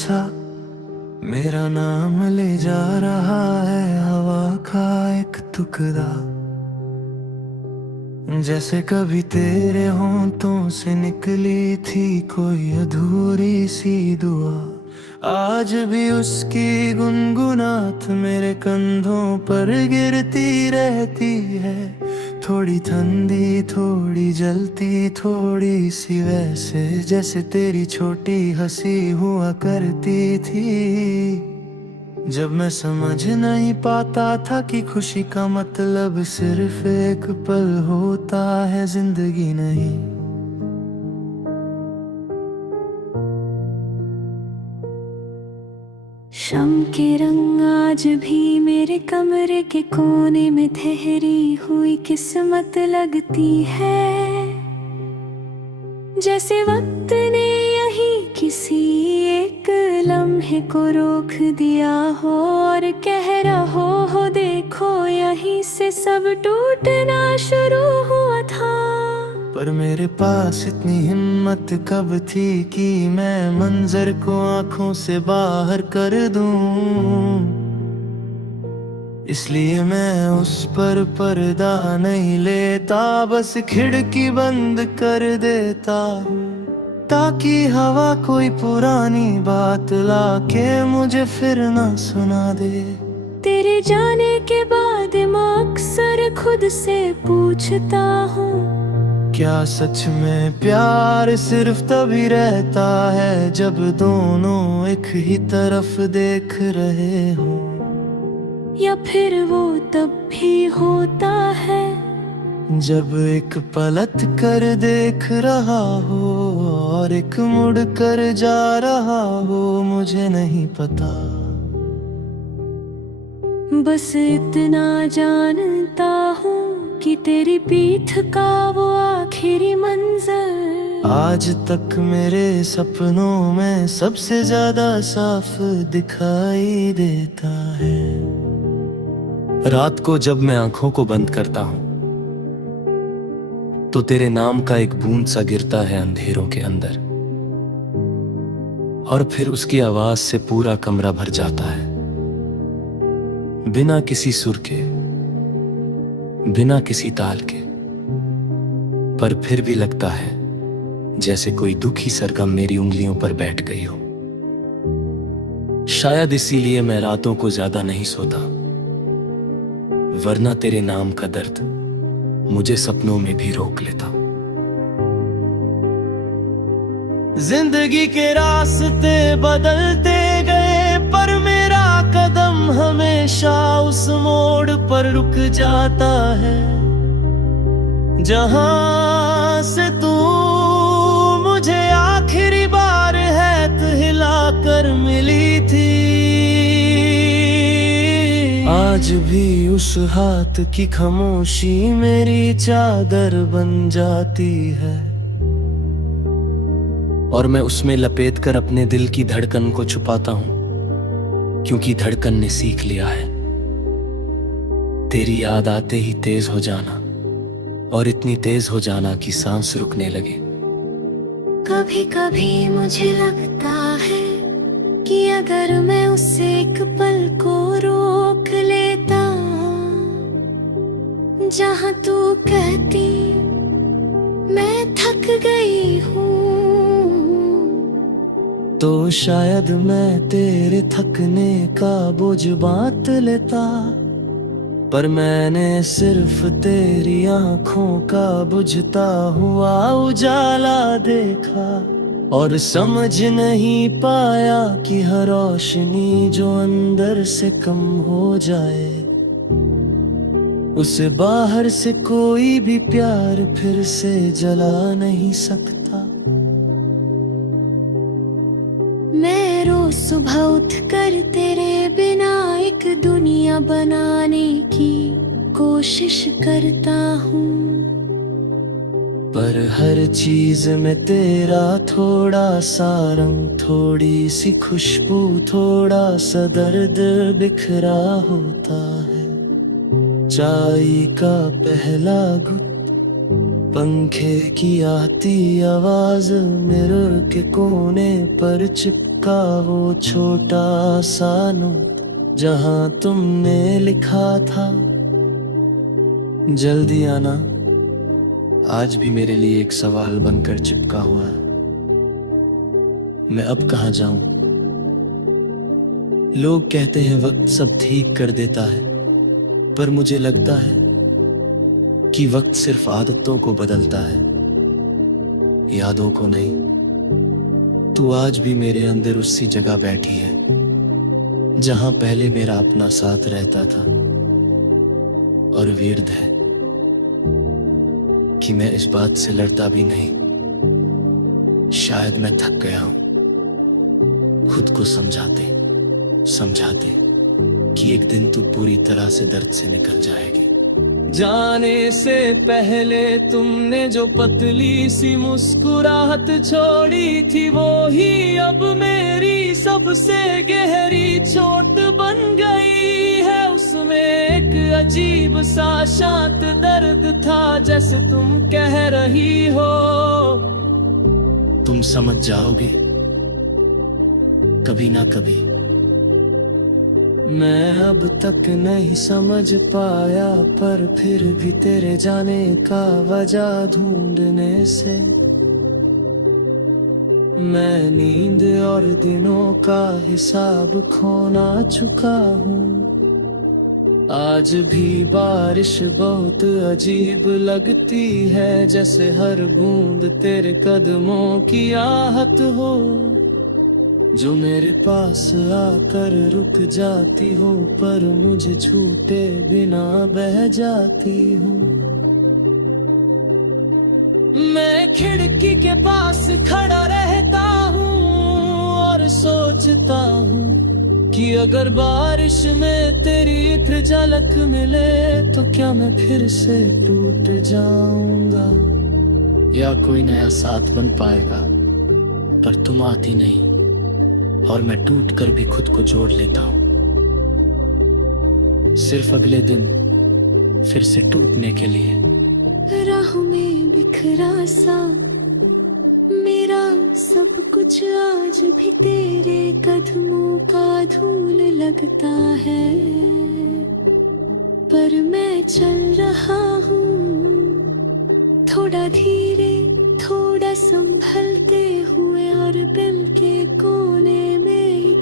सा मेरा नाम ले जा रहा है हवा का एक टुकड़ा। जैसे कभी तेरे होंठों से निकली थी कोई अधूरी सी दुआ, आज भी उसकी गुनगुनाहट मेरे कंधों पर गिरती रहती है। थोड़ी ठंडी थोड़ी जलती थोड़ी सी वैसे, जैसे तेरी छोटी हंसी हुआ करती थी। जब मैं समझ नहीं पाता था कि खुशी का मतलब सिर्फ एक पल होता है, जिंदगी नहीं। शम के रंग आज भी मेरे कमरे के कोने में ठहरी हुई किस्मत लगती है। जैसे वक्त ने यही किसी एक लम्हे को रोक दिया हो और कह रहा हो देखो यहीं से सब टूटना शुरू हुआ था। पर मेरे पास इतनी हिम्मत कब थी कि मैं मंजर को आंखों से बाहर कर दूं। इसलिए मैं उस पर पर्दा नहीं लेता, बस खिड़की बंद कर देता, ताकि हवा कोई पुरानी बात लाके मुझे फिर ना सुना दे। तेरे जाने के बाद मैं अक्सर खुद से पूछता हूँ, क्या सच में प्यार सिर्फ तभी रहता है जब दोनों एक ही तरफ देख रहे हों, या फिर वो तब भी होता है जब एक पलट कर देख रहा हो और एक मुड़ कर जा रहा हो। मुझे नहीं पता, बस इतना जानता हूँ कि तेरी पीठ का वो आखिरी मंजर आज तक मेरे सपनों में सबसे ज्यादा साफ दिखाई देता है। रात को जब मैं आंखों को बंद करता हूं तो तेरे नाम का एक बूंद सा गिरता है अंधेरों के अंदर, और फिर उसकी आवाज से पूरा कमरा भर जाता है। बिना किसी सुर के, बिना किसी ताल के, पर फिर भी लगता है जैसे कोई दुखी सरगम मेरी उंगलियों पर बैठ गई हो। शायद इसीलिए मैं रातों को ज्यादा नहीं सोता, वरना तेरे नाम का दर्द मुझे सपनों में भी रोक लेता। जिंदगी के रास्ते बदलते गए, पर मेरा कदम हमेशा उस मोड़ पर रुक जाता है जहां से तू मुझे आखिरी बार हाथ हिलाकर मिली थी। आज भी उस हाथ की खामोशी मेरी चादर बन जाती है, और मैं उसमें लपेट कर अपने दिल की धड़कन को छुपाता हूं, क्योंकि धड़कन ने सीख लिया है तेरी याद आते ही तेज हो जाना, और इतनी तेज हो जाना कि सांस रुकने लगे। कभी कभी मुझे लगता है कि अगर मैं उससे एक पल को रोक लेता, जहां तू कहती मैं थक गई हूँ, तो शायद मैं तेरे थकने का बोझ बांट लेता। पर मैंने सिर्फ तेरी आंखों का बुझता हुआ उजाला देखा, और समझ नहीं पाया कि हर रोशनी जो अंदर से कम हो जाए, उसे बाहर से कोई भी प्यार फिर से जला नहीं सकता। मैं रोज सुबह उठकर तेरे बिना एक दुनिया बनाने की कोशिश करता हूँ, पर हर चीज में तेरा थोड़ा सा रंग, थोड़ी सी खुशबू, थोड़ा सा दर्द बिखरा होता है। चाय का पहला घुट, पंखे की आती आवाज, मिरर के कोने पर चिपका का वो छोटा सा नोट जहां तुमने लिखा था जल्दी आना, आज भी मेरे लिए एक सवाल बनकर चिपका हुआ है। मैं अब कहाँ जाऊं? लोग कहते हैं वक्त सब ठीक कर देता है, पर मुझे लगता है कि वक्त सिर्फ आदतों को बदलता है, यादों को नहीं। तू आज भी मेरे अंदर उसी जगह बैठी है जहां पहले मेरा अपना साथ रहता था, और विर्द है कि मैं इस बात से लड़ता भी नहीं। शायद मैं थक गया हूं खुद को समझाते समझाते कि एक दिन तू पूरी तरह से दर्द से निकल जाएगी। जाने से पहले तुमने जो पतली सी मुस्कुराहट छोड़ी थी, वो ही अब मेरी सबसे गहरी चोट बन गई है। उसमें एक अजीब सा शांत दर्द था, जैसे तुम कह रही हो तुम समझ जाओगे कभी ना कभी। मैं अब तक नहीं समझ पाया, पर फिर भी तेरे जाने का वजह ढूंढने से मैं नींद और दिनों का हिसाब खोना चुका हूँ। आज भी बारिश बहुत अजीब लगती है, जैसे हर बूंद तेरे कदमों की आहट हो, जो मेरे पास आकर रुक जाती हो, पर मुझे छूटे बिना बह जाती हूँ। मैं खिड़की के पास खड़ा रहता हूँ और सोचता हूँ कि अगर बारिश में तेरी फिर झलक मिले तो क्या मैं फिर से टूट जाऊंगा, या कोई नया साथ बन पाएगा। पर तुम आती नहीं और मैं टूट कर भी खुद को जोड़ लेता हूं, सिर्फ अगले दिन फिर से टूटने के लिए। राहों में बिखरा सा मेरा सब कुछ आज भी तेरे कदमों का धूल लगता है, पर मैं चल रहा हूँ थोड़ा धीरे, थोड़ा संभलते हुए, और दिल के कोने में